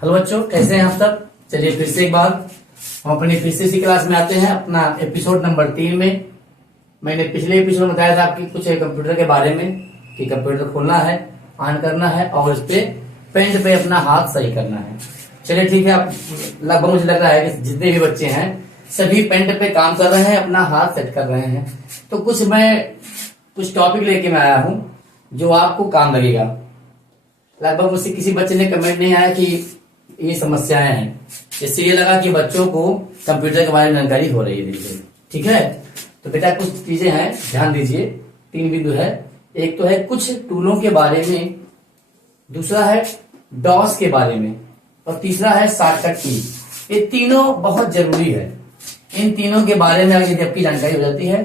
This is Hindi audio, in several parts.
हेलो बच्चों, कैसे हैं आप सब। चलिए फिर से एक बार हम अपनी फिर से इसी क्लास में आते हैं अपना एपिसोड नंबर 3 में। मैंने पिछले एपिसोड में बताया था आपकी कुछ कंप्यूटर के बारे में कि कंप्यूटर खोलना है, ऑन करना है और उस पे पेंट पे अपना हाथ सही करना है। चलिए ठीक है, आप लगभग मुझे लग रहा है कि जितने भी बच्चे हैं सभी पेंट पे काम कर रहे हैं, अपना हाथ सेट कर रहे हैं। तो कुछ टॉपिक लेके मैं आया हूं जो आपको काम लगेगा। लगभग मुझसे किसी बच्चे ने कमेंट नहीं आया कि ये समस्याएं हैं, इससे ये लगा कि बच्चों को कंप्यूटर के बारे में जानकारी हो रही है। ठीक है, तो बेटा कुछ चीजें हैं, ध्यान दीजिए। 3 बिंदु है। एक तो है कुछ टूलों के बारे में, दूसरा है डॉस के बारे में और तीसरा है शॉर्टकट की। ये तीनों बहुत जरूरी है। इन तीनों के बारे में अगर यदि आपकी जानकारी हो जाती है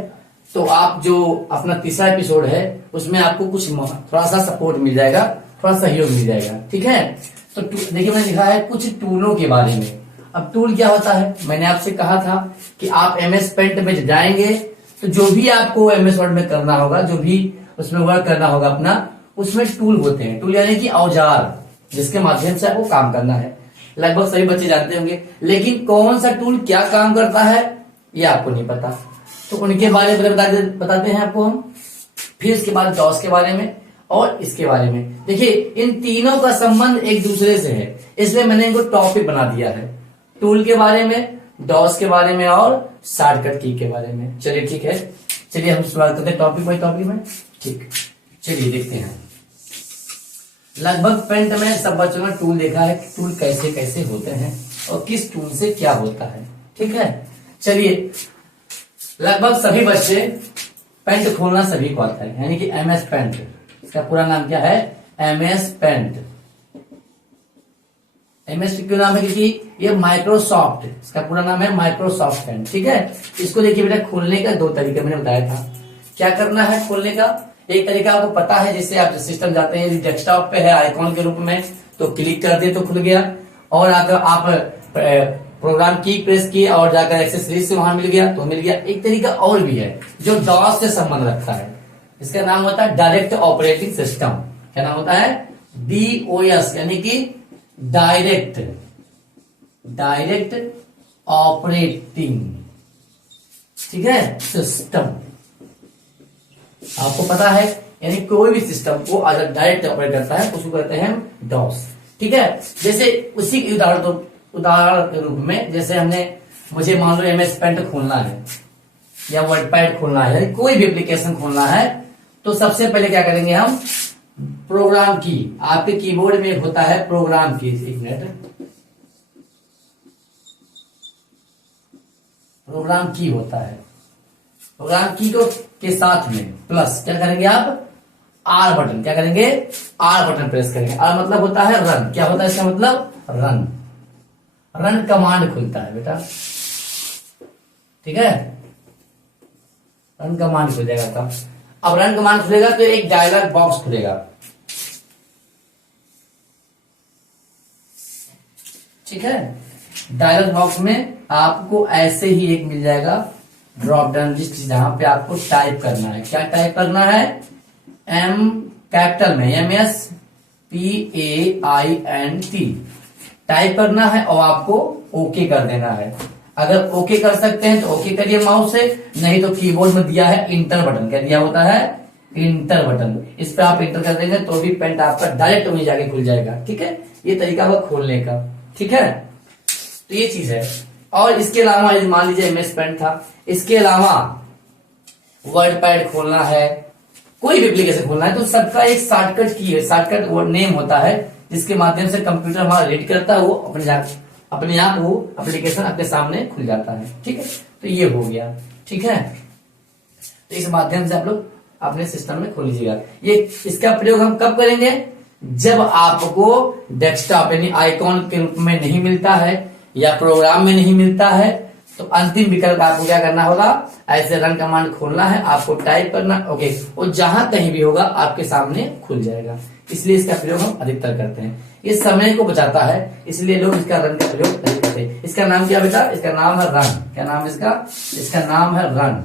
तो आप जो अपना तीसरा एपिसोड है उसमें आपको कुछ थोड़ा सा सपोर्ट मिल जाएगा, थोड़ा सहयोग मिल जाएगा। ठीक है, तो देखिए मैंने लिखा है कुछ टूलों के बारे में। अब टूल क्या होता है, मैंने आपसे कहा था कि आप MS पेंट में जाएंगे तो जो भी आपको MS वर्ड में करना होगा, जो भी उसमें वर्क करना होगा अपना, उसमें टूल होते हैं। टूल यानी कि औजार, जिसके माध्यम से आपको काम करना है। लगभग सभी बच्चे जानते होंगे, लेकिन कौन सा टूल क्या काम करता है ये आपको नहीं पता। तो उनके बारे में बताते हैं आपको हम। फिर इसके बाद डॉस के बारे में और इसके बारे में। देखिए इन तीनों का संबंध एक दूसरे से है, इसलिए मैंने इनको टॉपिक बना दिया है। टूल के बारे में, डॉस के बारे में और शॉर्टकट की के बारे में। चलिए ठीक है, चलिए हम शुरुआत करते हैं टॉपिक बाई टॉपिक में। ठीक, चलिए देखते हैं। लगभग पेंट में सब बच्चों ने टूल देखा है कि टूल कैसे कैसे होते हैं और किस टूल से क्या होता है। ठीक है, चलिए लगभग सभी बच्चे पेंट खोलना सभी को आता है, यानी कि MS पेंट। इसका पूरा नाम क्या है, MS पेंट। MS क्यों नाम है, क्योंकि ये माइक्रोसॉफ्ट, इसका पूरा नाम है माइक्रोसॉफ्ट पेंट। ठीक है, इसको देखिए बेटा, खोलने का 2 तरीके मैंने बताया था। क्या करना है खोलने का, एक तरीका आपको पता है, जिससे आप सिस्टम जाते हैं, डेस्कटॉप पे है आइकॉन के रूप में तो क्लिक कर दिए तो खुल गया, और अगर आप प्रोग्राम की प्रेस किए और जाकर एक्सेसरीज से वहां मिल गया तो मिल गया। एक तरीका और भी है जो डॉस से संबंध रखता है, इसका नाम होता है डायरेक्ट ऑपरेटिंग सिस्टम। क्या नाम होता है, DOS, यानी कि डायरेक्ट ऑपरेटिंग, ठीक है, सिस्टम। आपको पता है, यानी कोई भी सिस्टम को अगर डायरेक्ट ऑपरेट करता है उसको कहते हैं डॉस। ठीक है, जैसे उसी उदाहरण के रूप में, जैसे मुझे मान लो MS पेंट खोलना है या वर्डपैड खोलना है, यानी कोई भी एप्लीकेशन खोलना है, तो सबसे पहले क्या करेंगे हम, प्रोग्राम की, आपके कीबोर्ड में होता है प्रोग्राम की। एक मिनट, प्रोग्राम की होता है, प्रोग्राम की को के साथ में प्लस क्या करेंगे आप, R बटन। क्या करेंगे, R बटन प्रेस करेंगे। R मतलब होता है रन। क्या होता है इसका मतलब, रन कमांड खुलता है बेटा। ठीक है, रन कमांड खुल जाएगा तब। अब रन कमांड खुलेगा तो एक डायलॉग बॉक्स खुलेगा। ठीक है, डायलॉग बॉक्स में आपको ऐसे ही एक मिल जाएगा ड्रॉप डाउन लिस्ट, जहां पे आपको टाइप करना है। क्या टाइप करना है, M कैपिटल में MSPAINT टाइप करना है और आपको ओके कर देना है। अगर ओके कर सकते हैं तो ओके करिए माउस से, नहीं तो कीबोर्ड में दिया है इंटर बटन। क्या दिया होता है, इंटर बटन। इस पे आप इंटर कर देंगे तो भी पेंट आपका डायरेक्ट वहीं जाके खुल जाएगा। ठीक है, ये तरीका होगा खोलने का। ठीक है, तो ये चीज है। और इसके अलावा मान लीजिए MS पेंट था, इसके अलावा वर्डपैड खोलना है, कोई भी एप्लीकेशन खोलना है, तो सबका एक शॉर्टकट की है, शॉर्टकट नेम होता है, जिसके माध्यम से कंप्यूटर हमारा रीड करता है, वो अपने आप वो एप्लीकेशन आपके सामने खुल जाता है। ठीक है, तो ये हो गया। ठीक है, तो इस माध्यम से आप लोग अपने सिस्टम में खोल लीजिएगा। ये इसका प्रयोग हम कब करेंगे, जब आपको डेस्कटॉप यानी आइकॉन के रूप में नहीं मिलता है या प्रोग्राम में नहीं मिलता है, तो अंतिम विकल्प आपको क्या करना होगा, ऐसे रन कमांड खोलना है, आपको टाइप करना, ओके, और जहां कहीं भी होगा आपके सामने खुल जाएगा। इसलिए इसका प्रयोग हम अधिकतर करते हैं। ये समय को बचाता है, इसलिए लोग इसका रन का प्रयोग नहीं करते। इसका नाम क्या बेटा, इसका नाम है रन। क्या नाम है इसका नाम है रन।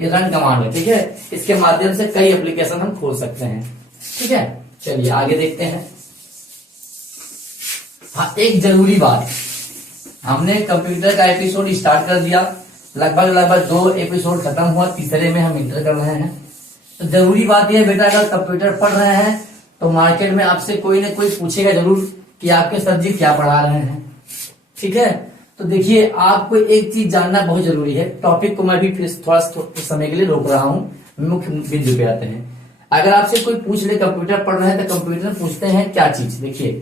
ये रन कमांड है। ठीक है, इसके माध्यम से कई एप्लीकेशन हम खोल सकते हैं। ठीक है, चलिए आगे देखते हैं। हाँ, एक जरूरी बात, हमने कंप्यूटर का एपिसोड स्टार्ट कर दिया, लगभग 2 एपिसोड खत्म हुआ, तीसरे में हम इंटर कर रहे हैं। तो जरूरी बात यह है बेटा, अगर कंप्यूटर पढ़ रहे हैं तो मार्केट में आपसे कोई ना कोई पूछेगा जरूर कि आपके सर जी क्या पढ़ा रहे हैं। ठीक है, तो देखिए आपको एक चीज जानना बहुत जरूरी है। टॉपिक को मैं भी फिर थोड़ा समय के लिए रोक रहा हूँ, मुख्य बिंदु पे आते हैं। अगर आपसे कोई पूछ ले कंप्यूटर पढ़ रहे हैं तो कंप्यूटर पूछते हैं क्या चीज, देखिए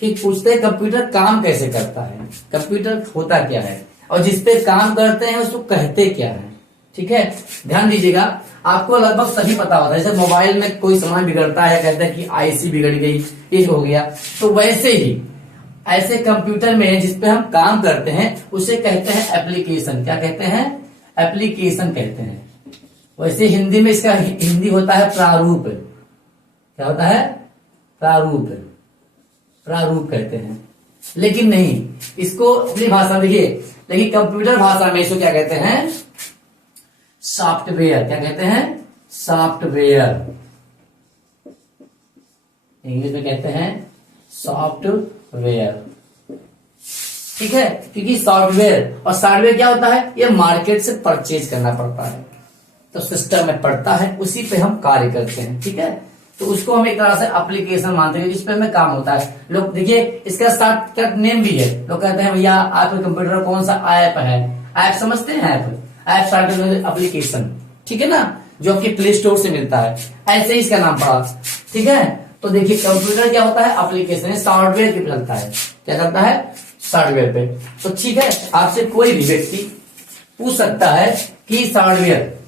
कि पूछते हैं कंप्यूटर काम कैसे करता है, कंप्यूटर होता क्या है, और जिसपे काम करते हैं उसको कहते क्या है। ठीक है, ध्यान दीजिएगा, आपको लगभग सभी पता होता है। जैसे मोबाइल में कोई सामान बिगड़ता है, कहते हैं कि आईसी बिगड़ गई, ये हो गया, तो वैसे ही ऐसे कंप्यूटर में जिसपे हम काम करते हैं उसे कहते हैं एप्लीकेशन। क्या कहते हैं? एप्लीकेशन कहते हैं। वैसे हिंदी में इसका हिंदी होता है प्रारूप। क्या होता है? प्रारूप, प्रारूप कहते हैं। लेकिन नहीं, इसको अपनी भाषा में देखिए, लेकिन कंप्यूटर भाषा में इसको क्या कहते हैं? सॉफ्टवेयर। क्या कहते हैं? सॉफ्टवेयर। इंग्लिश में कहते हैं सॉफ्टवेयर। ठीक है, क्योंकि सॉफ्टवेयर और सॉफ्टवेयर क्या होता है? ये मार्केट से परचेज करना पड़ता है, तो सिस्टम में पड़ता है, उसी पे हम कार्य करते हैं। ठीक है, तो उसको हम एक तरह से एप्लीकेशन मानते हैं, इस पे हमें काम होता है। लोग देखिए इसका शॉर्टकट नेम भी है, लोग कहते हैं भैया आपके कंप्यूटर में कौन सा ऐप है? ऐप समझते हैं? ऐप शॉर्टकट एप्लीकेशन, ठीक है ना, जो आपके प्ले स्टोर से मिलता है, ऐसे ही इसका नाम पड़ा। ठीक है, तो देखिए कंप्यूटर क्या होता है? एप्लीकेशन, सॉफ्टवेयर पे चलता है। क्या करता है? सॉफ्टवेयर पे। तो ठीक है, आपसे कोई भी व्यक्ति पूछ सकता है कि सॉफ्टवेयर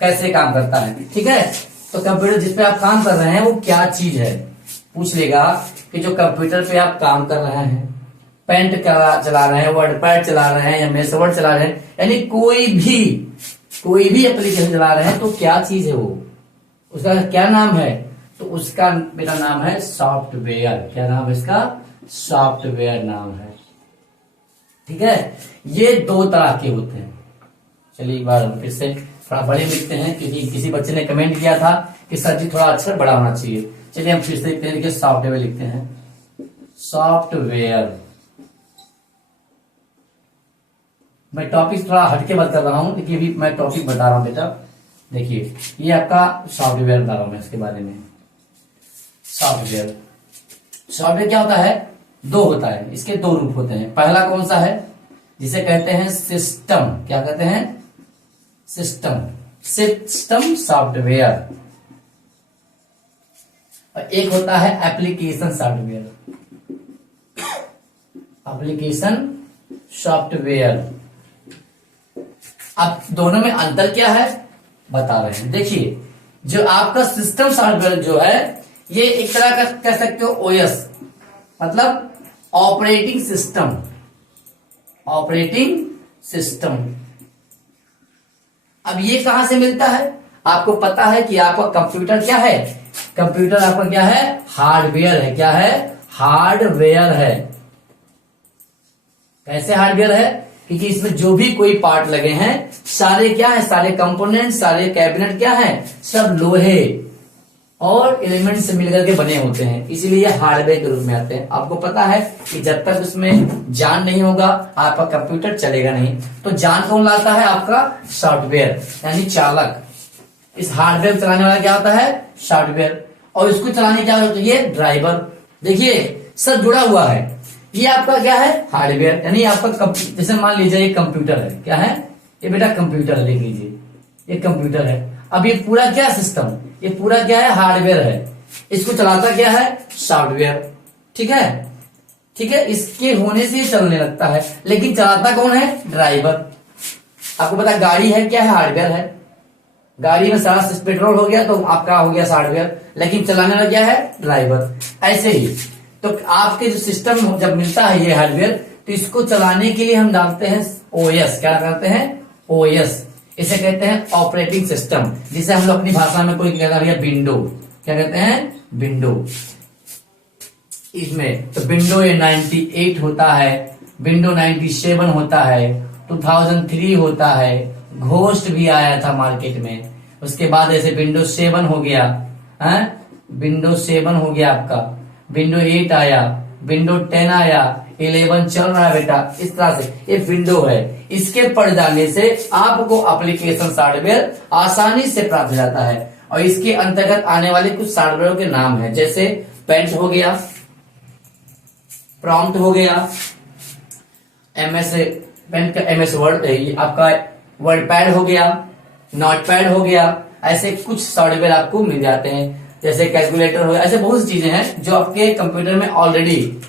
कैसे काम करता है। ठीक है, तो कंप्यूटर जिसपे आप काम कर रहे हैं वो क्या चीज है, पूछ लेगा कि जो कंप्यूटर पे आप काम कर रहे हैं, पेंट चला रहे हैं, वर्ड पैड चला रहे हैं, या मेस वर्ड चला रहे हैं, यानी कोई भी एप्लीकेशन चला रहे हैं, तो क्या चीज है वो, उसका क्या नाम है? तो उसका मेरा नाम है सॉफ्टवेयर। क्या नाम है इसका? सॉफ्टवेयर नाम है। ठीक है, ये 2 तरह के होते हैं। चलिए एक बार फिर से थोड़ा बड़े लिखते हैं, क्योंकि किसी बच्चे ने कमेंट किया था कि सर जी थोड़ा अक्षर बड़ा होना चाहिए। चलिए हम फिर से लिखते हैं, सॉफ्टवेयर लिखते हैं, सॉफ्टवेयर। मैं टॉपिक थोड़ा हटके बात कर रहा हूं, लेकिन अभी मैं टॉपिक बता रहा हूं बेटा। देखिए ये आपका सॉफ्टवेयर बता रहा हूं मैं इसके बारे में। सॉफ्टवेयर क्या होता है? 2 होता है, इसके 2 रूप होते हैं। पहला कौन सा है? जिसे कहते हैं सिस्टम। क्या कहते हैं? System software. और एक होता है एप्लीकेशन सॉफ्टवेयर। Application software. अब दोनों में अंतर क्या है बता रहे हैं। देखिए जो आपका सिस्टम सॉफ्टवेयर जो है, ये एक तरह का कह सकते हो ओएस, मतलब ऑपरेटिंग सिस्टम। Operating system. अब ये कहां से मिलता है? आपको पता है कि आपका कंप्यूटर क्या है? कंप्यूटर आपका क्या है? हार्डवेयर है। क्या है? हार्डवेयर है। कैसे हार्डवेयर है? क्योंकि इसमें जो भी कोई पार्ट लगे हैं सारे क्या है? सारे कंपोनेंट, सारे कैबिनेट क्या है? सब लोहे और एलिमेंट से मिलकर के बने होते हैं, इसीलिए हार्डवेयर के रूप में आते हैं। आपको पता है कि जब तक उसमें जान नहीं होगा आपका कंप्यूटर चलेगा नहीं। तो जान कौन लाता है? आपका सॉफ्टवेयर, यानी चालक। इस हार्डवेयर चलाने वाला क्या होता है? सॉफ्टवेयर। और इसको चलाने क्या होता है? ड्राइवर। देखिए सब जुड़ा हुआ है। ये आपका क्या है? हार्डवेयर, यानी आपका जैसे मान लीजिए ये कंप्यूटर है। क्या है? ये बेटा कंप्यूटर है, देख लीजिए ये कंप्यूटर है। अब ये पूरा क्या सिस्टम, ये पूरा क्या है? हार्डवेयर है। इसको चलाता क्या है? सॉफ्टवेयर। ठीक है, ठीक है, इसके होने से ये चलने लगता है, लेकिन चलाता कौन है? ड्राइवर। आपको पता गाड़ी है क्या है? हार्डवेयर है। गाड़ी में सारा पेट्रोल हो गया तो आपका हो गया सॉफ्टवेयर, लेकिन चलाने वाला क्या है? ड्राइवर। ऐसे ही तो आपके जो सिस्टम जब मिलता है ये हार्डवेयर, तो इसको चलाने के लिए हम डालते हैं ओएस। क्या करते हैं? ओएस। इसे कहते हैं ऑपरेटिंग सिस्टम, जिसे हम लोग अपनी भाषा में कोई कहता है विंडो। क्या कहते हैं? विंडो। इसमें तो विंडो 98 होता है, विंडो 97 होता है, 2003 होता है, घोस्ट भी आया था मार्केट में। उसके बाद ऐसे विंडो 7 हो गया है, विंडो 7 हो गया आपका, विंडो 8 आया, विंडो 10 आया, 11 चल रहा है बेटा, इस तरह से ये विंडो है, इसके पड़ जाने से आपको एप्लीकेशन सॉफ्टवेयर आसानी से प्राप्त हो जाता है। और इसके अंतर्गत आने वाले कुछ सॉफ्टवेयर के नाम है, जैसे पेंट हो गया, प्रॉम्प्ट हो गया, एमएस पेंट का एमएस वर्ड, आपका वर्ड पैड हो गया, नोट पैड हो गया, ऐसे कुछ सॉफ्टवेयर आपको मिल जाते हैं, जैसे कैलकुलेटर हो गया, ऐसे बहुत सी चीजें हैं जो आपके कंप्यूटर में ऑलरेडी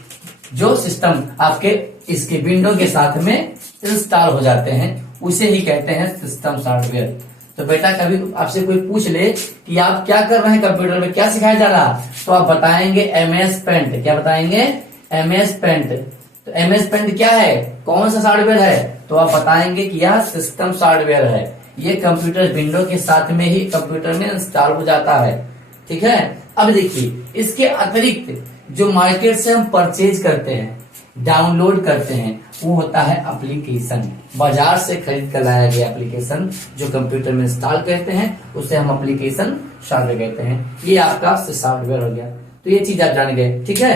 जो सिस्टम आपके इसके विंडो के साथ में इंस्टॉल हो जाते हैं, उसे ही कहते हैं सिस्टम सॉफ्टवेयर। तो बेटा कभी आपसे कोई पूछ ले कि आप क्या कर रहे हैं कंप्यूटर में, क्या सिखाया जा रहा, तो आप बताएंगे एमएस पेंट। क्या बताएंगे? MS paint. तो एमएस पेंट क्या है, कौन सा सॉफ्टवेयर है, तो आप बताएंगे कि यह सिस्टम सॉफ्टवेयर है, ये कंप्यूटर विंडो के साथ में ही कंप्यूटर में इंस्टॉल हो जाता है। ठीक है। अब देखिए, इसके अतिरिक्त जो मार्केट से हम परचेज करते हैं, डाउनलोड करते हैं, वो होता है एप्लीकेशन। बाजार से खरीद कर लाया गया एप्लीकेशन जो कंप्यूटर में इंस्टॉल करते हैं, उसे हम एप्लीकेशन सॉफ्टवेयर कहते हैं। ये आपका सॉफ्टवेयर हो गया। तो ये चीज आप जान गए। ठीक है।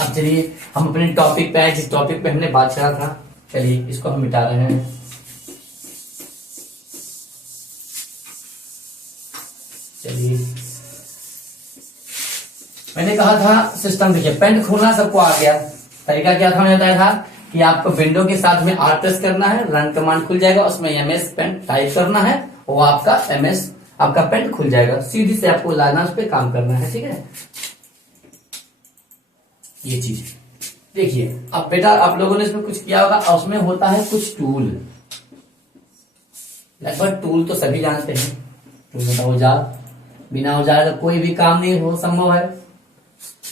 अब चलिए हम अपने टॉपिक पे आए, जिस टॉपिक पे हमने बात करा था। चलिए इसको हम मिटा रहे हैं। चलिए, मैंने कहा था सिस्टम, देखिए पेंट खोलना सबको आ गया। तरीका क्या था, मैंने बताया था कि आपको विंडो के साथ में आर प्रेस करना है, रन कमांड खुल जाएगा, उसमें एमएस पेंट टाइप करना है, वो आपका एमएस आपका पेंट खुल जाएगा। सीधी से आपको लाना, उस पर काम करना है। ठीक है। ये चीज देखिए। अब बेटा आप लोगों ने इसमें कुछ किया होगा, उसमें होता है कुछ टूल। लगभग टूल तो सभी जानते हैं। टूल होता औजार, बिना औजार का कोई भी काम नहीं हो संभव है।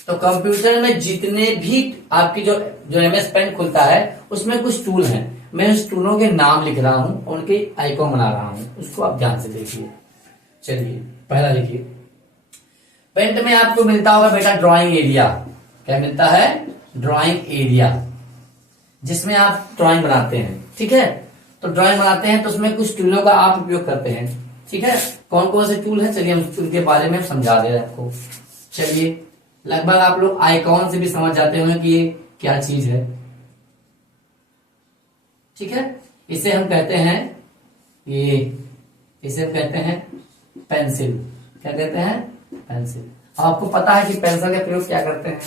तो कंप्यूटर में जितने भी आपकी जो एमएस पेंट खुलता है, उसमें कुछ टूल हैं। मैं उस टूलों के नाम लिख रहा हूं, उनके आइकॉन बना रहा हूं, उसको आप ध्यान से देखिए। चलिए पहला लिखिए। पेंट में आपको मिलता होगा बेटा ड्राइंग एरिया। क्या मिलता है? ड्राइंग एरिया, जिसमें आप ड्राइंग बनाते हैं। ठीक है। तो ड्राइंग बनाते हैं तो उसमें कुछ टूलों का आप उपयोग करते हैं। ठीक है। कौन कौन से टूल है, चलिए हम उनके बारे में समझा दे रहे हैं आपको। चलिए, लगभग आप लोग आइकॉन से भी समझ जाते होंगे कि ये क्या चीज है। ठीक है। इसे हम कहते हैं इसे हम कहते हैं पेंसिल। क्या कहते हैं? पेंसिल। आपको पता है कि पेंसिल का प्रयोग क्या करते हैं,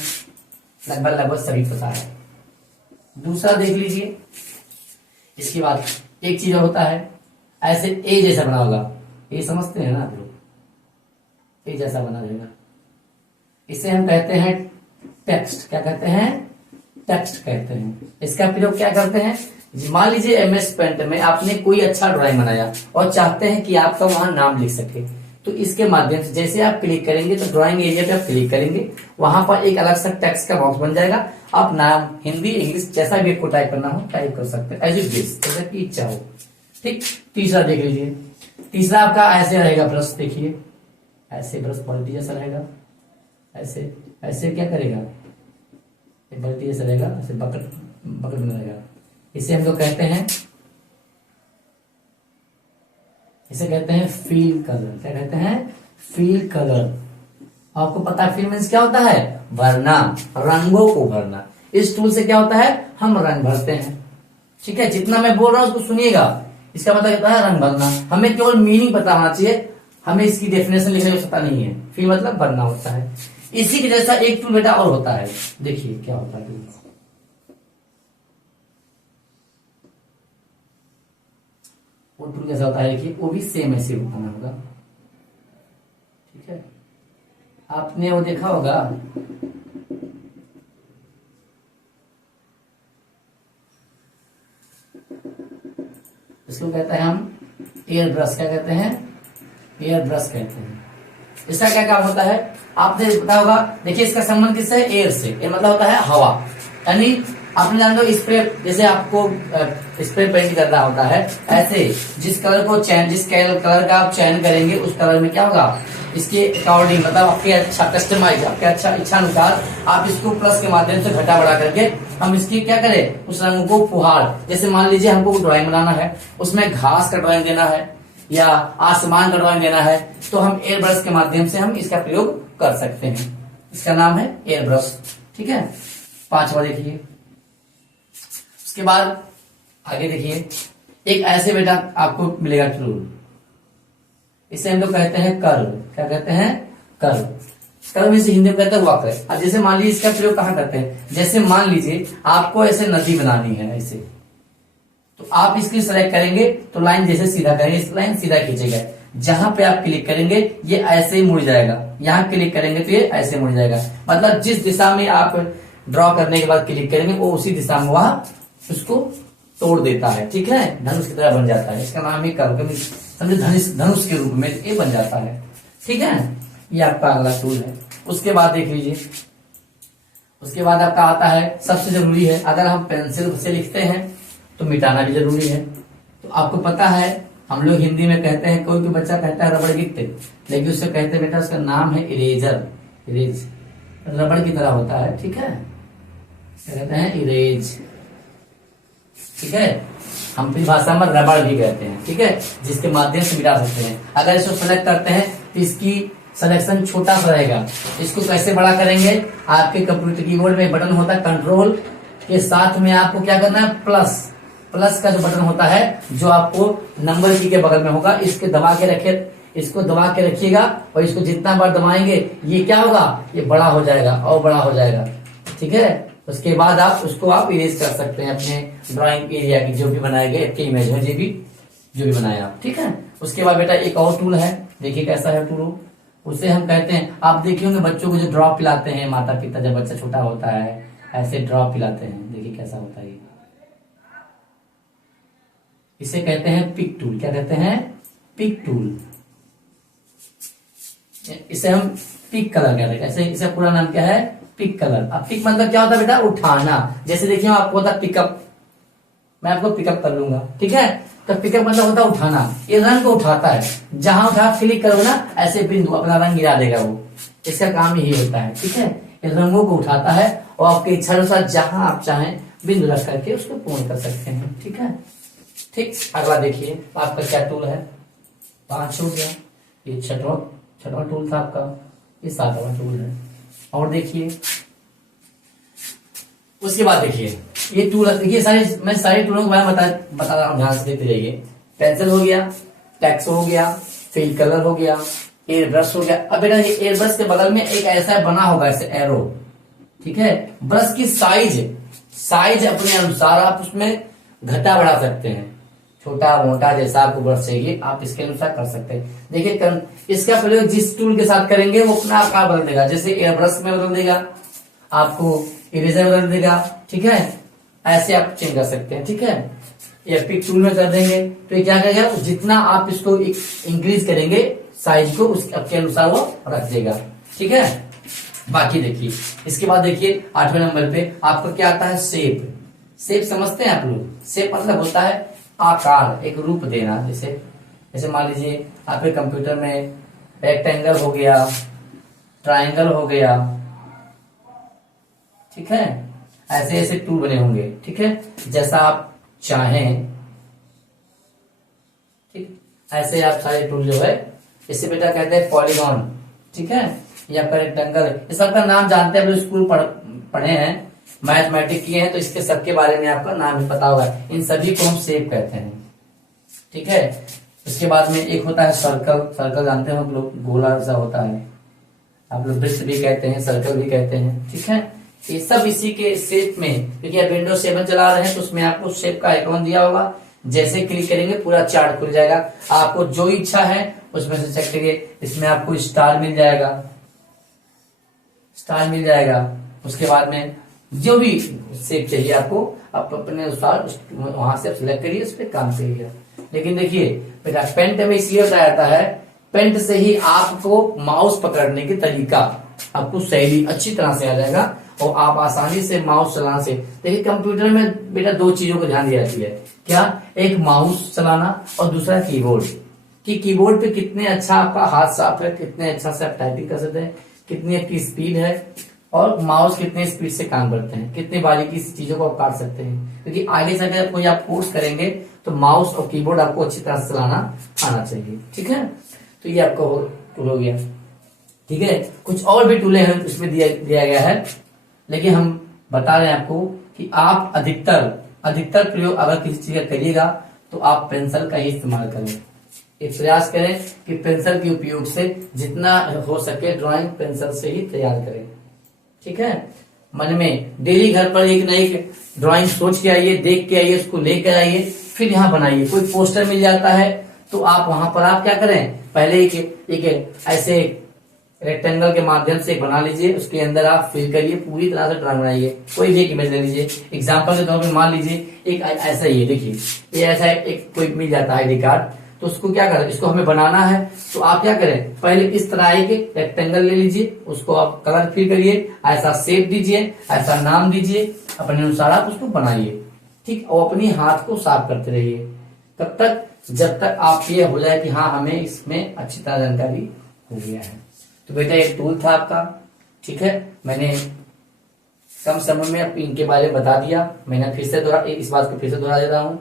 लगभग सभी पता है। दूसरा देख लीजिए। इसके बाद एक चीज होता है, ऐसे ए जैसा बना होगा, ये समझते हैं ना आप लोग, ए जैसा बना रहेगा, इसे हम कहते हैं टेक्स्ट। क्या कहते हैं? टेक्स्ट कहते हैं। इसका प्रयोग क्या करते हैं, मान लीजिए एमएस पेंट में आपने कोई अच्छा ड्राइंग बनाया और चाहते हैं कि आपका वहां नाम लिख सके, तो इसके माध्यम से जैसे आप क्लिक करेंगे तो ड्राइंग एरिया पे आप क्लिक करेंगे, वहां पर एक अलग सा टेक्स्ट का बॉक्स बन जाएगा। आप नाम हिंदी इंग्लिश जैसा भी आपको टाइप करना हो टाइप कर सकते हैं, एज यू विश, जैसा की इच्छा हो। ठीक। तीसरा देख लीजिए। तीसरा आपका ऐसे रहेगा ब्रश। देखिए ऐसे ब्रश बाल्टी जैसा रहेगा, ऐसे ऐसे क्या करेगा, बाल्टी जैसा रहेगा, ऐसे बकेट में रहेगा। इसे हम लोग कहते हैं फील कलर। क्या कहते हैं? Feel colour. आपको पता है फील मीन्स क्या होता है? भरना, रंगों को भरना। इस टूल से क्या होता है, हम रंग भरते हैं। ठीक है। जितना मैं बोल रहा हूं उसको सुनिएगा। इसका मतलब होता है रंग भरना। हमें केवल मीनिंग पता होना चाहिए, हमें इसकी डेफिनेशन लिखने में पता नहीं है। फील मतलब भरना होता है। इसी के जैसा एक टूल बेटा और होता है, देखिए क्या होता है। वो टूल कैसा होता है, देखिए वो भी सेम ऐसे बनाना होगा। ठीक है। आपने वो देखा होगा, इसको कहते हैं हम एयर ब्रश। क्या कहते हैं? एयर ब्रश कहते हैं। इसका क्या काम होता है, आपने पता होगा। देखिए इसका संबंध किससे है? एयर से। एयर मतलब होता है हवा, यानी आपने जान लो स्प्रे, जैसे आपको स्प्रे पेंट करना होता है, ऐसे जिस कलर को जिस कलर का आप चयन करेंगे उस कलर में क्या होगा, इसके अकॉर्डिंग मतलब आपके अच्छा कस्टमाइज, आपके अच्छा इच्छा अनुसार आप इसको प्लस के माध्यम से घटा बढ़ा करके हम इसकी क्या करें, उस रंग को फुहार। जैसे मान लीजिए हमको ड्राइंग बनाना है, उसमें घास का ड्राइंग देना है या आसमान का ड्राइंग देना है, तो हम एयर ब्रश के माध्यम से हम इसका प्रयोग कर सकते हैं। इसका नाम है एयर ब्रश। ठीक है। पांचवा देखिए, उसके बाद आगे देखिए, एक ऐसे बेटा आपको मिलेगा टूल, इसे हम लोग कहते हैं कर्व। क्या कहते हैं? कर्व। कर्व इसे हिंदी में कहते हैं वक्र। अब जैसे मान लीजिए इसका प्रयोग कहाँ करते हैं, जैसे मान लीजिए आपको ऐसे नदी बनानी है ऐसे, तो आप इसकी सेलेक्ट करेंगे तो लाइन जैसे सीधा करेंगे, इस लाइन सीधा खींचेगा, जहां पे आप क्लिक करेंगे ये ऐसे ही मुड़ जाएगा, यहां क्लिक करेंगे तो ये ऐसे मुड़ जाएगा। मतलब जिस दिशा में आप ड्रॉ करने के बाद क्लिक करेंगे वो उसी दिशा में वहां उसको तोड़ देता है। ठीक है, धनुष की तरह बन जाता है। इसका नाम ही कर्व, समझे, धनुष के रूप में ये बन जाता है। ठीक है, ये आपका अगला टूल है। उसके बाद देख लीजिए, उसके बाद आपका आता है सबसे जरूरी है, अगर हम पेंसिल से लिखते हैं तो मिटाना भी जरूरी है। तो आपको पता है हम लोग हिंदी में कहते हैं, कोई भी बच्चा कहता है रबड़ गिट्टे, लेकिन उससे कहते हैं बेटा उसका नाम है इरेजर। इरेज रबड़ की तरह होता है। ठीक है, क्या कहते हैं? इरेज। ठीक है, हम अपनी भाषा में रबड़ भी कहते हैं। ठीक है, जिसके माध्यम से मिटा सकते हैं। अगर इसको सेलेक्ट करते हैं तो इसकी सिलेक्शन छोटा सा रहेगा। इसको कैसे बड़ा करेंगे? आपके कंप्यूटर कीबोर्ड में बटन होता है कंट्रोल के साथ में आपको क्या करना है? प्लस। प्लस का जो बटन होता है जो आपको नंबर की के बगल में होगा, इसके दबा के रखे, इसको दबा के रखिएगा और इसको जितना बार दबाएंगे ये क्या होगा? ये बड़ा हो जाएगा और बड़ा हो जाएगा। ठीक है, उसके बाद आप उसको आप इरेज कर सकते हैं अपने ड्राइंग एरिया की, जो भी बनाए गए आपके इमेज में, जो भी बनाए आप। ठीक है, उसके बाद बेटा एक और टूल है, देखिए कैसा है टूल, उसे हम कहते हैं, आप देखे होंगे बच्चों को जो ड्रॉप पिलाते हैं माता पिता, जब बच्चा छोटा होता है ऐसे ड्रॉप पिलाते हैं, देखिए कैसा होता है। इसे कहते हैं पिक टूल। क्या कहते हैं? Pick tool. इसे हम पिक कलर कहते हैं। ऐसे इसका पूरा नाम क्या है? Pink colour. अब पिक मतलब क्या होता है बेटा? उठाना। जैसे देखिए आपको होता है पिकअप, मैं आपको पिकअप कर लूंगा। ठीक है, तो पिकअप मतलब होता है उठाना। ये रंग को उठाता है, जहां उठा क्लिक करोगे ना ऐसे बिंदु अपना रंग गिरा देगा वो, इसका काम यही होता है। ठीक है, ये रंगों को उठाता है और आपकी इच्छा अनुसार जहां आप चाहें बिंदु रख करके उसको पूर्ण कर सकते हैं। ठीक है, ठीक। अगला देखिए आपका क्या टूल है? 5 हो गया, ये छठवां टूल था आपका, ये 7वां टूल है। और देखिए उसके बाद देखिए ये टूल, देखिए मैं सारे टूलों के बारे में बता रहा हूँ, ध्यान से देखते रहिए। पेंसिल हो गया, टेक्स्ट हो गया, फिल कलर हो गया, एयर ब्रश हो गया। अब बेटा ये एयर ब्रश के बगल में एक ऐसा बना होगा ऐसे एरो। ठीक है, ब्रश की साइज अपने अनुसार आप उसमें घटा बढ़ा सकते हैं, छोटा मोटा जैसा आपको ब्रश चाहिए आप इसके अनुसार कर सकते हैं। देखिए इसका प्रयोग जिस टूल के साथ करेंगे वो अपना आकार बदल देगा। जैसे एयर ब्रश में बदल देगा, आपको इरेजर बदल देगा। ठीक है, ऐसे आप चेंज कर सकते हैं। ठीक है, या पिक टूल में कर देंगे तो ये क्या करेगा? जितना आप इसको इंक्रीज करेंगे साइज को, उसके अनुसार वो रख देगा। ठीक है, बाकी देखिए इसके बाद देखिए 8वें नंबर पे आपको क्या आता है? शेप। शेप समझते हैं आप लोग? शेप मतलब होता है आकार, एक रूप देना। जैसे मान लीजिए आपके कंप्यूटर में रेक्टेंगल हो गया, ट्रायंगल हो गया। ठीक है, ऐसे ऐसे टूल बने होंगे। ठीक है, जैसा आप चाहें। ठीक, ऐसे आप सारे टूल जो है, इसे बेटा कहते हैं पॉलीगॉन। ठीक है, या आपका रेक्टेंगल, ये सबका नाम जानते हैं, स्कूल पढ़े हैं, मैथमेटिक्स किए हैं, तो इसके सबके बारे में आपका नाम ही पता होगा। इन सभी को हम शेप कहते हैं। ठीक है, उसके बाद में एक होता है सर्कल। सर्कल जानते हैं हम लोग, गोला सा होता है, आप लोग वृत्त भी कहते हैं, सर्कल भी कहते हैं। ठीक है, ये सब इसी के शेप में, क्योंकि आप विंडोज 7 चला रहे हैं तो उसमें आपको शेप का आइकॉन दिया होगा, जैसे क्लिक करेंगे पूरा चार्ट खुल जाएगा। आपको जो इच्छा है उसमें से चेक करिए, इसमें आपको स्टार मिल जाएगा, स्टार मिल जाएगा। उसके बाद में जो भी शेप चाहिए आपको, आप अपने अनुसार वहां से सिलेक्ट करिए, उस पर काम करिए। लेकिन देखिए बेटा पेंट में इसलिए बताया जाता है, पेंट से ही आपको माउस पकड़ने की तरीका, आपको शैली अच्छी तरह से आ जाएगा और आप आसानी से माउस चलाना से। देखिए कंप्यूटर में बेटा 2 चीजों को ध्यान दिया जाती है, क्या? एक माउस चलाना और दूसरा कीबोर्ड। कि कीबोर्ड पे कितने अच्छा आपका हाथ साफ है, कितने अच्छा से आप टाइपिंग कर सकते हैं, कितनी आपकी स्पीड है, और माउस कितने स्पीड से काम करते हैं, कितनी बारीकी चीजों को आप काट सकते हैं। क्योंकि आगे से अगर कोई आप कोर्स करेंगे तो माउस और कीबोर्ड आपको अच्छी तरह से चलाना आना चाहिए। ठीक है, तो ये आपको टूल हो गया। ठीक है, कुछ और भी टूलें हैं इसमें दिया गया है, लेकिन हम बता रहे हैं आपको कि आप अधिकतर प्रयोग अगर किसी चीज का करिएगा तो आप पेंसिल का ही इस्तेमाल करें। एक प्रयास करें कि पेंसिल के उपयोग से जितना हो सके ड्राइंग पेंसिल से ही तैयार करें। ठीक है, मन में डेली घर पर एक न एक ड्राइंग सोच के आइए, देख के आइए, उसको लेकर आइए, फिर यहाँ बनाइए। कोई पोस्टर मिल जाता है तो आप वहां पर आप क्या करें, पहले एक ऐसे रेक्टेंगल के माध्यम से बना लीजिए, उसके अंदर आप फिल करिए, पूरी तरह से ड्राइंग बनाइए। कोई भी एक इमेज ले लीजिए, एग्जाम्पल के तौर पर मान लीजिए एक ऐसा ही है, देखिए ये ऐसा एक कोई मिल जाता है आईडी कार्ड, तो उसको क्या करें, इसको हमें बनाना है तो आप क्या करें, पहले इस तरह एक रेक्टेंगल ले लीजिए, उसको आप कलर फिल करिए, ऐसा शेप दीजिए, ऐसा नाम दीजिए, अपने अनुसार आप उसको बनाइए। ठीक, और अपनी हाथ को साफ करते रहिए तब तक जब तक आप ये हो जाए कि हाँ हमें इसमें अच्छी तरह जानकारी हो गया है। तो बेटा एक टूल था आपका, ठीक है, मैंने कम समय में इनके बारे में बता दिया। मैंने फिर से इस बात को फिर से दोहरा दे रहा हूँ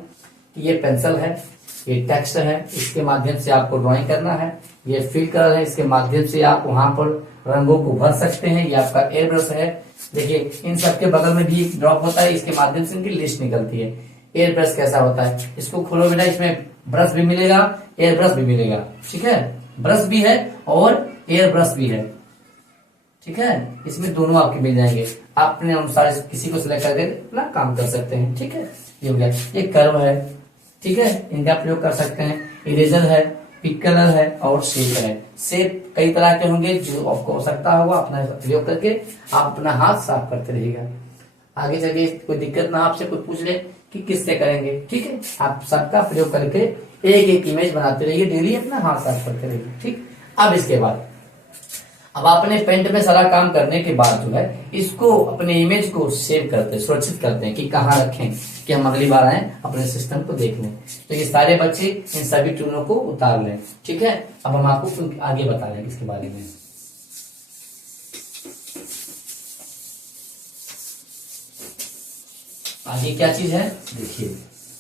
कि ये पेंसिल है, ये टेक्स्ट है, इसके माध्यम से आपको ड्राइंग करना है। ये फिल कलर है, इसके माध्यम से आप वहां पर रंगों को भर सकते हैं। ये आपका एयर ब्रश है, देखिए इन सबके बगल में भी एक ड्रॉप होता है, इसके माध्यम से इनकी लिस्ट निकलती है। एयर ब्रश कैसा होता है, इसको खोलो बेटा, इसमें ब्रश भी मिलेगा, एयर ब्रश भी मिलेगा। ठीक है, ब्रश भी है और एयर ब्रश भी है। ठीक है, इसमें दोनों आपके मिल जाएंगे, आप अपने अनुसार किसी को सिलेक्ट करके अपना काम कर सकते हैं। ठीक है, ये हो गया। ये कर्व है, ठीक है, इनका प्रयोग कर सकते हैं। इरेजर है, पिक कलर है और शेप है। शेप कई तरह के होंगे, जो आपको आवश्यकता होगा अपना प्रयोग करके आप अपना हाथ साफ करते रहिएगा। आगे चलिए कोई दिक्कत ना आपसे कोई पूछ ले कि किससे करेंगे, ठीक है, आप सबका प्रयोग करके एक एक इमेज बनाते रहिए, डेली अपना हाथ साफ करते रहिए। ठीक, अब इसके बाद अब आपने पेंट में सारा काम करने के बाद जो है इसको अपने इमेज को सेव करते हैं, सुरक्षित करते हैं कि कहाँ रखें कि हम अगली बार आए अपने सिस्टम को देख लें। तो ये सारे बच्चे इन सभी टूलों को उतार लें। ठीक है, अब हम आपको आगे बता रहे हैं इसके बारे में। आगे क्या चीज है देखिए,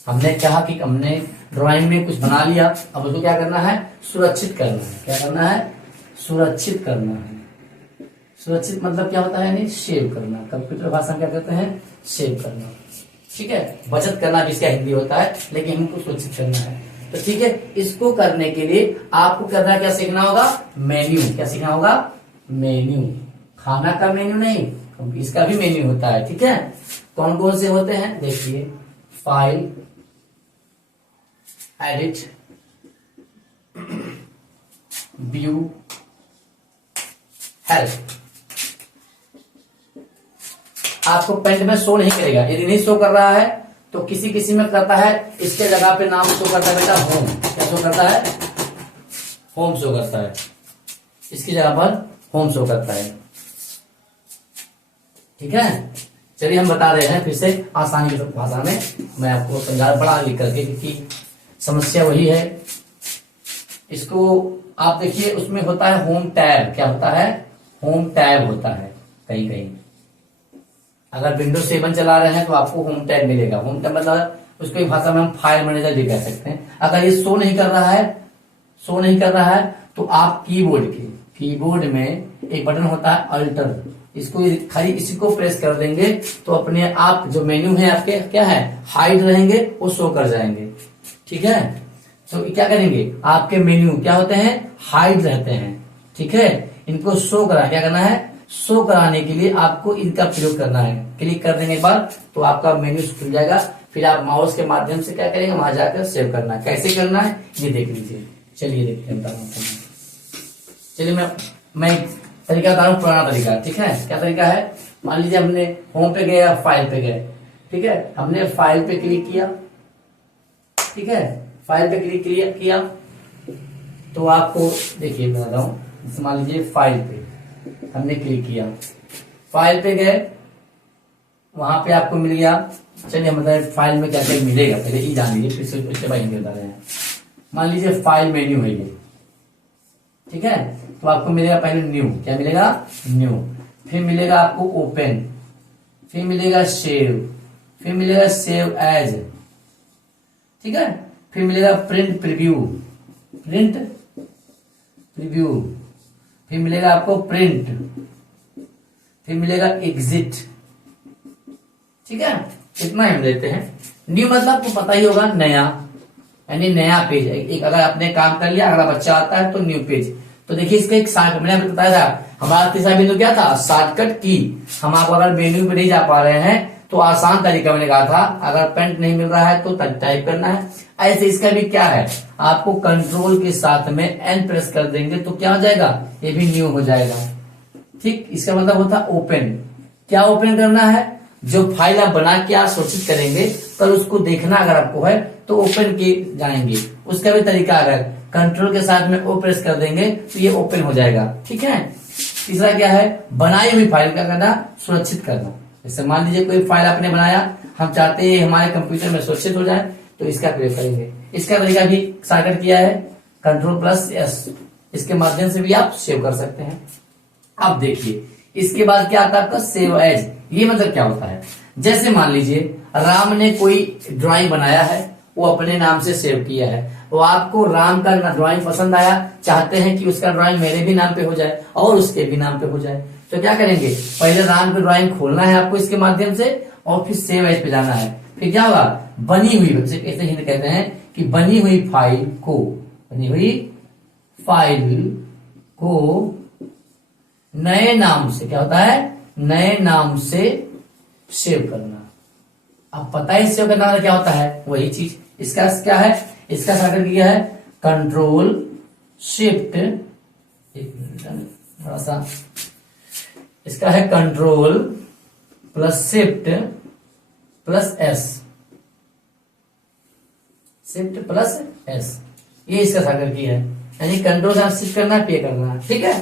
हमने कहा कि हमने ड्राइंग में कुछ बना लिया, अब उसको क्या करना है, सुरक्षित करना है। क्या करना है, सुरक्षित करना है। सुरक्षित मतलब क्या होता है, नहीं सेव करना। कंप्यूटर भाषा में क्या कहते हैं, सेव करना। ठीक है, बचत करना जिसका हिंदी होता है, लेकिन हमको सुरक्षित करना है। तो ठीक है, इसको करने के लिए आपको करना क्या सीखना होगा, मेन्यू। क्या सीखना होगा, मेन्यू। खाना का मेन्यू नहीं, इसका भी मेन्यू होता है। ठीक है, कौन कौन से होते हैं देखिए, फाइल, एडिट, व्यू, हेल्प। आपको पेंट में शो नहीं करेगा, यदि नहीं शो कर रहा है तो किसी किसी में करता है, इसके जगह पे नाम शो करता है बेटा होम। क्या शो करता है, होम शो करता है, इसकी जगह पर होम शो करता है। ठीक है, चलिए हम बता रहे हैं फिर से आसानी की भाषा में, मैं आपको समझा बड़ा लिख करके, क्योंकि समस्या वही है। इसको आप देखिए, उसमें होता है होम टैब। क्या होता है, होम टैब होता है। कहीं कहीं अगर विंडोज 7 चला रहे हैं तो आपको होम टैब मिलेगा। होम टैब मतलब उसको एक भाषा में हम फाइल मैनेजर भी कह सकते हैं। अगर ये शो नहीं कर रहा है, शो नहीं कर रहा है तो आप कीबोर्ड में एक बटन होता है अल्टर, इसको खाली इसी को प्रेस कर देंगे तो अपने आप जो मेन्यू है आपके क्या है, हाइड रहेंगे, वो शो कर जाएंगे। ठीक है, तो क्या करेंगे, आपके मेन्यू क्या होते हैं, हाइड रहते हैं। ठीक है, इनको शो करा, क्या करना है, शो कराने के लिए आपको इनका प्रयोग करना है। क्लिक कर देंगे एक बार तो आपका मेन्यू खुल जाएगा, फिर आप माउस के माध्यम से क्या करेंगे, वहां जाकर सेव करना है। कैसे करना है ये देख लीजिए। चलिए देखते हैं, चलिए मैं तरीका बता रहा हूँ, पुराना तरीका। ठीक है, क्या तरीका है, मान लीजिए हमने होम पे गए या फाइल पे गए। ठीक है, हमने फाइल पे क्लिक किया। ठीक है, फाइल पे क्लिक किया तो आपको देखिए मैं बता रहा हूँ, मान लीजिए फाइल पे हमने क्लिक किया, फाइल पे गए, वहां पे आपको मिल गया। चलिए हम बताए फाइल में क्या क्या मिलेगा, पहले ये जान लीजिए, फिर से उसके बाद बता रहे हैं। मान लीजिए फाइल मेन्यू है ये। ठीक है, तो आपको मिलेगा पहले न्यू। क्या मिलेगा, न्यू। फिर मिलेगा आपको ओपन, फिर मिलेगा सेव, फिर मिलेगा सेव एज। ठीक है, फिर मिलेगा प्रिंट प्रीव्यू, प्रिंट प्रीव्यू, फिर मिलेगा आपको प्रिंट, फिर मिलेगा एग्जिट। ठीक है, इतना ही हम देते हैं। न्यू मतलब आपको पता ही होगा नया, यानी नया पेज। एक अगर आपने काम कर लिया, अगला बच्चा आता है तो न्यू पेज। तो देखिए इसका एक शॉर्ट, मैंने आपको बताया था हमारा तीसरा बिंदु क्या था, शॉर्टकट की। हम आपको अगर मेन्यू पे नहीं जा पा रहे हैं तो आसान तरीका मैंने कहा था, अगर पेंट नहीं मिल रहा है तो टाइप करना है। ऐसे इसका भी क्या है, आपको कंट्रोल के साथ में एन प्रेस कर देंगे तो क्या हो जाएगा, ये भी न्यू हो जाएगा। ठीक, इसका मतलब होता है ओपन। क्या ओपन करना है, जो फाइल आप बना के आप सुरक्षित करेंगे कल उसको देखना अगर आपको है तो ओपन के जाएंगे। उसका भी तरीका, अगर कंट्रोल के साथ में ओ प्रेस कर देंगे तो ये ओपन हो जाएगा। ठीक है। तीसरा क्या है, बनाई हुई फाइल का करना, सुरक्षित करना। जैसे मान लीजिए कोई फाइल आपने बनाया, हम चाहते हैं हमारे कंप्यूटर में सुरक्षित हो जाए तो इसका प्रयोग करेंगे। इसका तरीका भी शॉर्टकट किया है, Ctrl+S, इसके माध्यम से भी आप सेव कर सकते हैं। अब देखिए इसके बाद क्या आता है आपका, सेव एज। ये मतलब क्या होता है, जैसे मान लीजिए राम ने कोई ड्राइंग बनाया है, वो अपने नाम से सेव किया है, वो आपको राम का ड्राइंग पसंद आया, चाहते हैं कि उसका ड्राइंग मेरे भी नाम पे हो जाए और उसके भी नाम पे हो जाए, तो क्या करेंगे, पहले राम की ड्राइंग खोलना है आपको इसके माध्यम से और फिर सेव एज पे जाना है। फिर क्या होगा, बनी हुई, ऐसे हिंदी कहते हैं कि बनी हुई फाइल को नए नाम से, क्या होता है, नए नाम से सेव करना। अब पता है सेव करना क्या होता है, वही चीज इसका क्या है, इसका शॉर्टकट क्या है, Ctrl Shift, एक मिनट थोड़ा सा, इसका है Ctrl+Shift+S, Shift+S, ये इसका शॉर्टकट की है, यानी कंट्रोल से शिफ्ट करना, पे करना। ठीक है,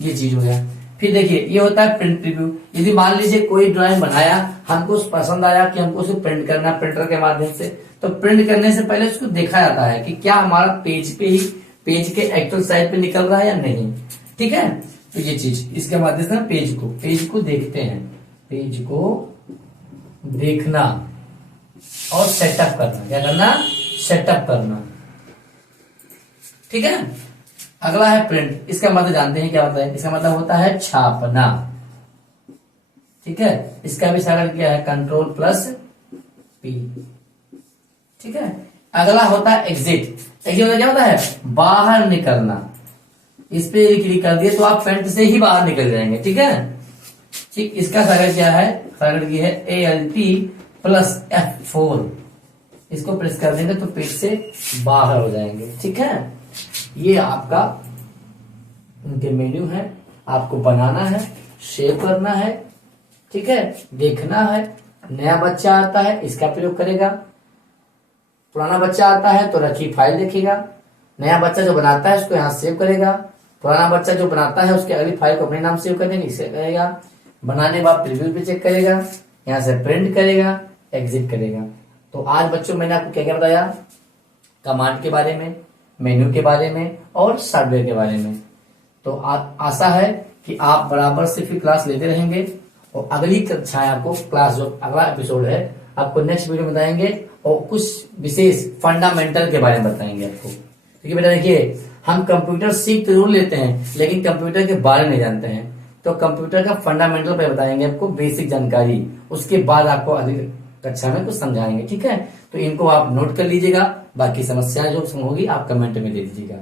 ये चीज हो गया। फिर देखिए ये होता है प्रिंट प्रीव्यू। यदि मान लीजिए कोई ड्राइंग बनाया, हमको पसंद आया कि हमको उसे प्रिंट करना प्रिंटर के माध्यम से, तो प्रिंट करने से पहले उसको देखा जाता है कि क्या हमारा पेज पे ही, पेज के एक्चुअल साइज पे निकल रहा है या नहीं। ठीक है, तो ये चीज इसके माध्यम से पेज को देखते हैं, पेज को देखना और सेटअप करना। क्या करना, सेटअप करना। ठीक है, अगला है प्रिंट। इसका मतलब जानते हैं क्या होता है, इसका मतलब होता है छापना। ठीक है, इसका भी शॉर्टकट क्या है, Ctrl+P। ठीक है, अगला होता है एग्जिट। एग्जिट क्या होता है, बाहर निकलना। इस पे क्लिक कर दिए तो आप पेंट से ही बाहर निकल जाएंगे। ठीक है, ठीक, इसका शॉर्टकट क्या है, शॉर्टकट की है Alt+F4। इसको प्रेस कर देंगे तो पेज से बाहर हो जाएंगे। ठीक है, ये आपका उनके मेन्यू है, आपको बनाना है, शेयर करना है। ठीक है, देखना है। नया बच्चा आता है इसका प्रयोग करेगा, पुराना बच्चा आता है तो रखी फाइल देखेगा, नया बच्चा जो बनाता है उसको यहाँ सेव करेगा, पुराना बच्चा जो बनाता है उसके अगली फाइल को अपने नाम सेव करने की इसे करेगा, बनाने के बाद प्रीव्यू पे चेक करेगा, यहाँ से प्रिंट करेगा, एग्जिट करेगा। तो आज बच्चों मैंने आपको क्या क्या बताया, कमांड के बारे में, मेन्यू के बारे में और सॉफ्टवेयर के बारे में। तो आशा है कि आप बराबर से फिर क्लास लेते रहेंगे और अगली कक्षाएं आपको क्लास जो अगला एपिसोड है आपको नेक्स्ट वीडियो में बताएंगे और कुछ विशेष फंडामेंटल के बारे में बताएंगे आपको। क्योंकि बेटा देखिए, हम कंप्यूटर सीख जरूर लेते हैं लेकिन कंप्यूटर के बारे में नहीं जानते हैं, तो कंप्यूटर का फंडामेंटल पे बताएंगे आपको, बेसिक जानकारी। उसके बाद आपको अगली कक्षा में कुछ समझाएंगे। ठीक है, तो इनको आप नोट कर लीजिएगा, बाकी समस्याएं जो होगी आप कमेंट में दे दीजिएगा।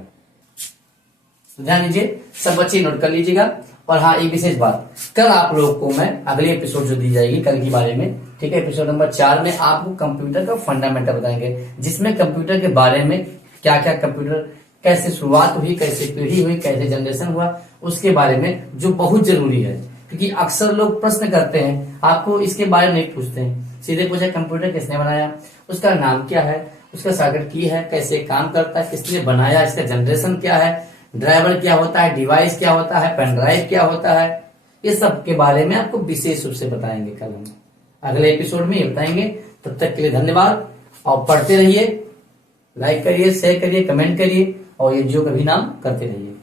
ध्यान दीजिए, सब बच्चे नोट कर लीजिएगा। और हाँ, एक विशेष बात, कल आप लोगों को मैं अगले एपिसोड जो दी जाएगी कल के बारे में, ठीक है, एपिसोड नंबर 4 में आपको कंप्यूटर का फंडामेंटल बताएंगे, जिसमें कंप्यूटर के बारे में क्या क्या, कंप्यूटर कैसे शुरुआत हुई, कैसे पीढ़ी हुई, कैसे जनरेशन हुआ, उसके बारे में, जो बहुत जरूरी है। क्योंकि अक्सर लोग प्रश्न करते हैं, आपको इसके बारे में नहीं पूछते हैं, सीधे पूछे कंप्यूटर किसने बनाया, उसका नाम क्या है, उसका शॉर्टकट की है, कैसे काम करता है, किसने बनाया, इसका जनरेशन क्या है, ड्राइवर क्या होता है, डिवाइस क्या होता है, पेन ड्राइव क्या होता है, ये सब के बारे में आपको विशेष रूप से बताएंगे कल हम अगले एपिसोड में, ये बताएंगे। तब तक के लिए धन्यवाद और पढ़ते रहिए, लाइक करिए, शेयर करिए, कमेंट करिए और ये जो कभी नाम करते रहिए।